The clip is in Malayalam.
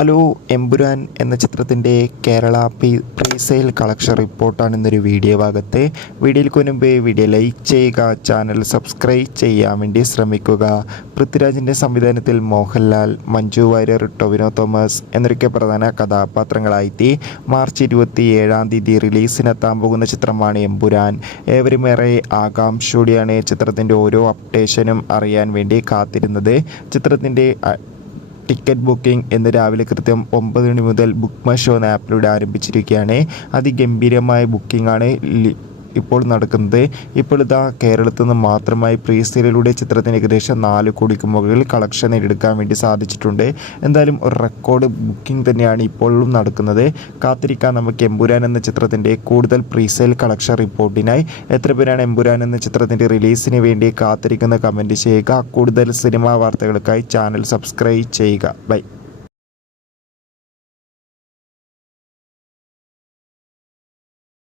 ഹലോ എമ്പുരാൻ എന്ന ചിത്രത്തിൻ്റെ കേരള പ്രീസെയിൽ കളക്ഷൻ റിപ്പോർട്ടാണ് ഇന്നൊരു വീഡിയോ ഭാഗത്ത്. വീഡിയോയ്ക്ക് മുൻപ് വീഡിയോ ലൈക്ക് ചെയ്യുക, ചാനൽ സബ്സ്ക്രൈബ് ചെയ്യാൻ വേണ്ടി ശ്രമിക്കുക. പൃഥ്വിരാജിൻ്റെ സംവിധാനത്തിൽ മോഹൻലാൽ, മഞ്ജു വാര്യർ, ടൊവിനോ തോമസ് എന്നൊക്കെ പ്രധാന കഥാപാത്രങ്ങളായിട്ട് മാർച്ച് 27 റിലീസിനെത്താൻ പോകുന്ന ചിത്രമാണ് എമ്പുരാൻ. ഏവരും ഏറെ ആകാംക്ഷയോടെയാണ് ചിത്രത്തിൻ്റെ ഓരോ അപ്ഡേഷനും അറിയാൻ വേണ്ടി കാത്തിരുന്നത്. ചിത്രത്തിൻ്റെ ടിക്കറ്റ് ബുക്കിംഗ് ഇന്ന് രാവിലെ കൃത്യം 9 മണി മുതൽ ബുക്ക് മൈ ഷോ എന്ന ആപ്പിലൂടെ ആരംഭിച്ചിരിക്കുകയാണ്. അതിഗംഭീരമായ ബുക്കിംഗ് ആണ് ഇപ്പോൾ നടക്കുന്നത്. ഇപ്പോൾ ഇതാ കേരളത്തിൽ നിന്ന് മാത്രമായി പ്രീസെയിലൂടെ ചിത്രത്തിന് ഏകദേശം 4 കോടിക്ക് മുകളിൽ കളക്ഷൻ നേടിയെടുക്കാൻ വേണ്ടി സാധിച്ചിട്ടുണ്ട്. എന്തായാലും ഒരു റെക്കോർഡ് ബുക്കിംഗ് തന്നെയാണ് ഇപ്പോഴും നടക്കുന്നത്. കാത്തിരിക്കാൻ നമുക്ക് എമ്പുരാൻ എന്ന ചിത്രത്തിൻ്റെ കൂടുതൽ പ്രീസെയിൽ കളക്ഷൻ റിപ്പോർട്ടിനായി. എത്ര പേരാണ് എമ്പുരാൻ എന്ന ചിത്രത്തിൻ്റെ റിലീസിന് വേണ്ടി കാത്തിരിക്കുന്ന കമൻറ്റ് ചെയ്യുക. കൂടുതൽ സിനിമാ വാർത്തകൾക്കായി ചാനൽ സബ്സ്ക്രൈബ് ചെയ്യുക. ബൈ.